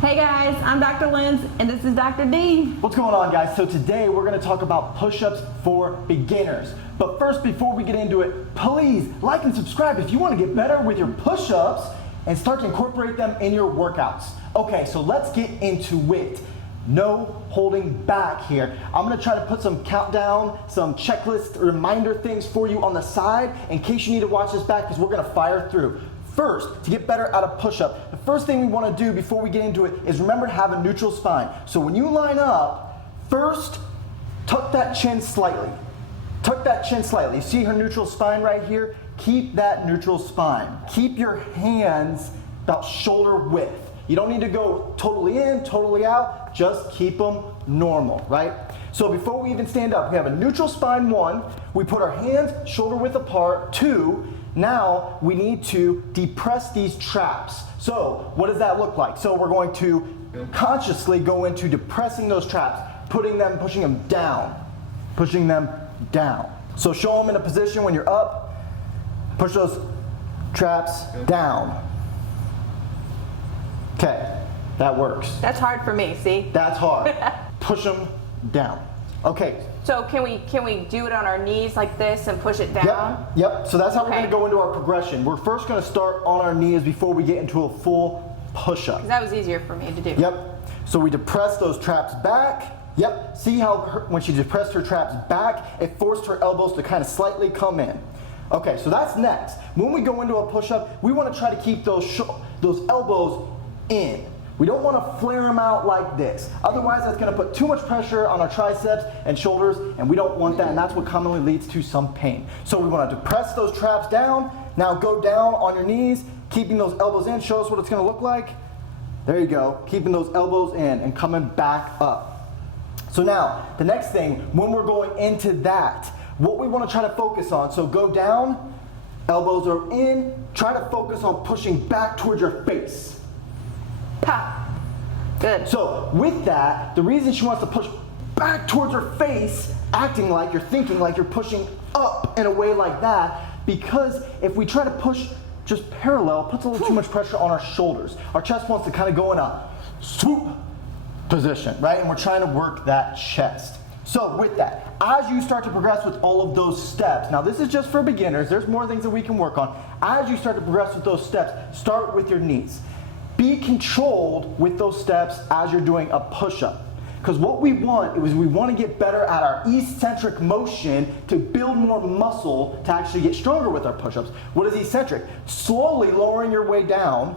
Hey guys, I'm Dr. Linz and this is Dr. D. What's going on, guys? So today we're going to talk about push-ups for beginners. But first, before we get into it, please like and subscribe if you want to get better with your push-ups and start to incorporate them in your workouts. Okay, so let's get into it. No holding back here. I'm going to try to put some countdown, some checklist reminder things for you on the side in case you need to watch this back because we're going to fire through. First, to get better at a push-up, the first thing we want to do before we get into it is remember to have a neutral spine. So when you line up, first, tuck that chin slightly. Tuck that chin slightly. You see her neutral spine right here? Keep that neutral spine. Keep your hands about shoulder width. You don't need to go totally in, totally out. Just keep them normal, right? So before we even stand up, we have a neutral spine, 1. We put our hands shoulder width apart, 2. Now we need to depress these traps. So what does that look like? So we're going to consciously go into depressing those traps, pushing them down, pushing them down. So show them in a position when you're up, push those traps down. Okay, that works. That's hard for me, see? That's hard. Push them down. Okay. So can we do it on our knees like this and push it down? Yep. So that's how we're Okay. going to go into our progression. We're first going to start on our knees before we get into a full push-up. 'Cause that was easier for me to do. Yep. So we depress those traps back. Yep. See how when she depressed her traps back, it forced her elbows to kind of slightly come in. Okay, so that's next. When we go into a push-up, we want to try to keep those elbows in. We don't want to flare them out like this. Otherwise, that's going to put too much pressure on our triceps and shoulders, and we don't want that, and that's what commonly leads to some pain. So we want to depress those traps down. Now go down on your knees, keeping those elbows in. Show us what it's going to look like. There you go, keeping those elbows in and coming back up. So now, the next thing, when we're going into that, what we want to try to focus on, so go down, elbows are in, try to focus on pushing back towards your face. Pop. Good. So with that, the reason she wants to push back towards her face, acting like you're thinking like you're pushing up in a way like that, because if we try to push just parallel, it puts a little too much pressure on our shoulders. Our chest wants to kind of go in a swoop position, right? And we're trying to work that chest. So with that, as you start to progress with all of those steps, now this is just for beginners, there's more things that we can work on. As you start to progress with those steps, start with your knees. Be controlled with those steps as you're doing a push-up. Because what we want is we want to get better at our eccentric motion to build more muscle to actually get stronger with our push-ups. What is eccentric? Slowly lowering your way down.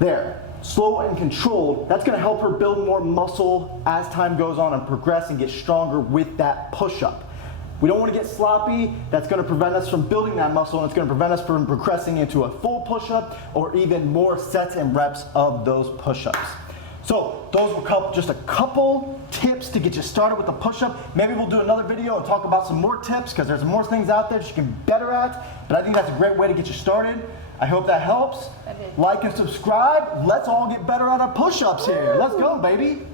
There. Slow and controlled. That's going to help her build more muscle as time goes on and progress and get stronger with that push-up. We don't want to get sloppy. That's going to prevent us from building that muscle, and it's going to prevent us from progressing into a full push-up or even more sets and reps of those push-ups. So those were just a couple tips to get you started with the push-up. Maybe we'll do another video and talk about some more tips because there's more things out there that you can be better at. But I think that's a great way to get you started. I hope that helps. Like and subscribe. Let's all get better at our push-ups here. Let's go, baby.